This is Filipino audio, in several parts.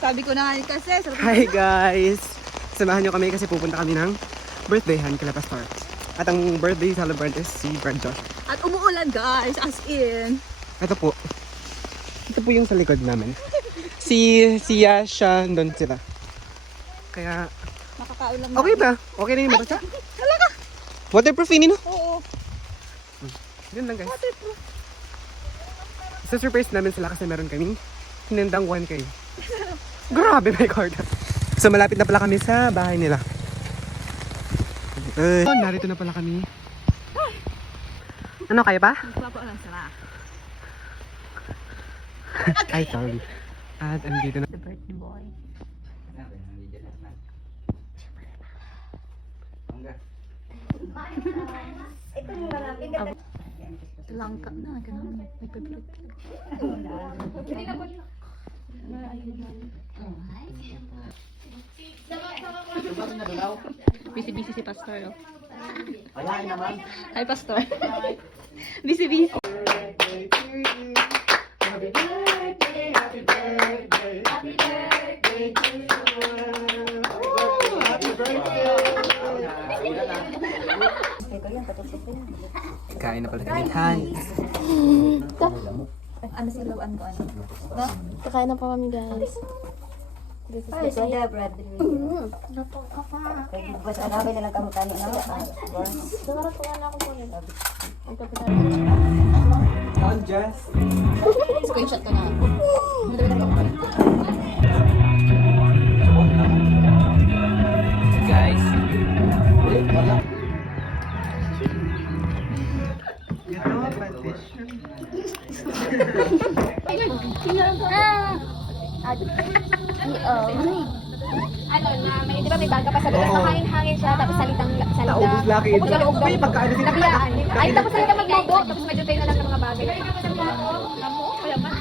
Sabi ko na nga kasi. Hi guys! Samahan nyo kami kasi pupunta kami ng birthdayhan kila Pastor. At ang birthday celebrant is si Brad Josh. At umuulan guys, as in. Ito po. Ito po yung sa likod namin. Siya, doon sila. Kaya, Makakaulam okay ba? Okay na yung mata siya? Talaga? Waterproof ini, no? Oo. Yun lang guys. Waterproof. Surprise namin sila kasi meron kaming hinandang 1K. Grabe, my God. So malapit na pala kami sa bahay nila. Narito na pala kami. Ano, kaya ba? Magpapaalam sila. Ay, sorry. At andito na. The birthday boy. Langka na, ganun. Nagpapilit. Busy-busy si Pastor. Oh. Hi, Pastor. Busy-busy. Kain na pala kami. Hi. Ano siluan ko? Ano? Kakain na pa kami, guys. This is Ay, saya, Brad. Napaka pa. Bas, alaway na lang kamo tani na. Nakarap ko na ako po rin. Screenshot ko na. Guys. Ano na, may, di ba may bangka pa sa loob, mahangin-hangin siya, tapos salitang salita. Naubos laki ito. Sa loob daw. Uy, pagkaano sila. Nabiyaan. Ay, tapos salita magluto, tapos medyo tayo na lang ng mga bagay. Namo, kaya man.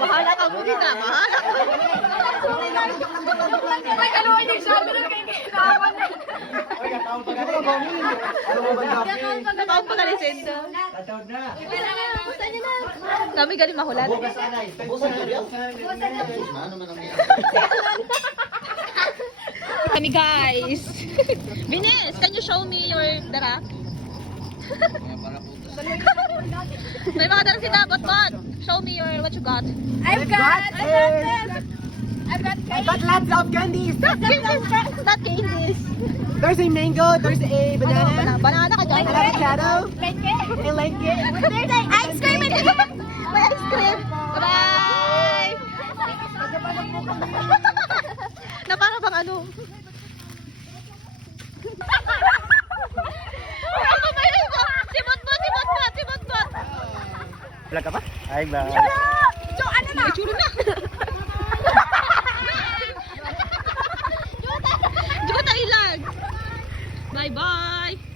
Bahala ka mo din na. Bahala ka. Ay, ano, hindi siya, pero kayo kailangan. Nakaw pa ka lisendo. Kami galing mahulat. Kami guys. Binis, can you show me your dara? May mga dara si Dabot, Bot. Show me your what you got. I've got Lots of candies. Not candies. There's a mango, there's a banana, Banana ka dyan. avocado, Lenke. and lengke. There's like ice cream and May ice cream. Bye-bye. Na para bang ano? Ako ba yun? Si Bot. Vlog ka ba? Hi, vlog. Jo, ano na? Itsura na. Jo, ta ilag. Bye-bye.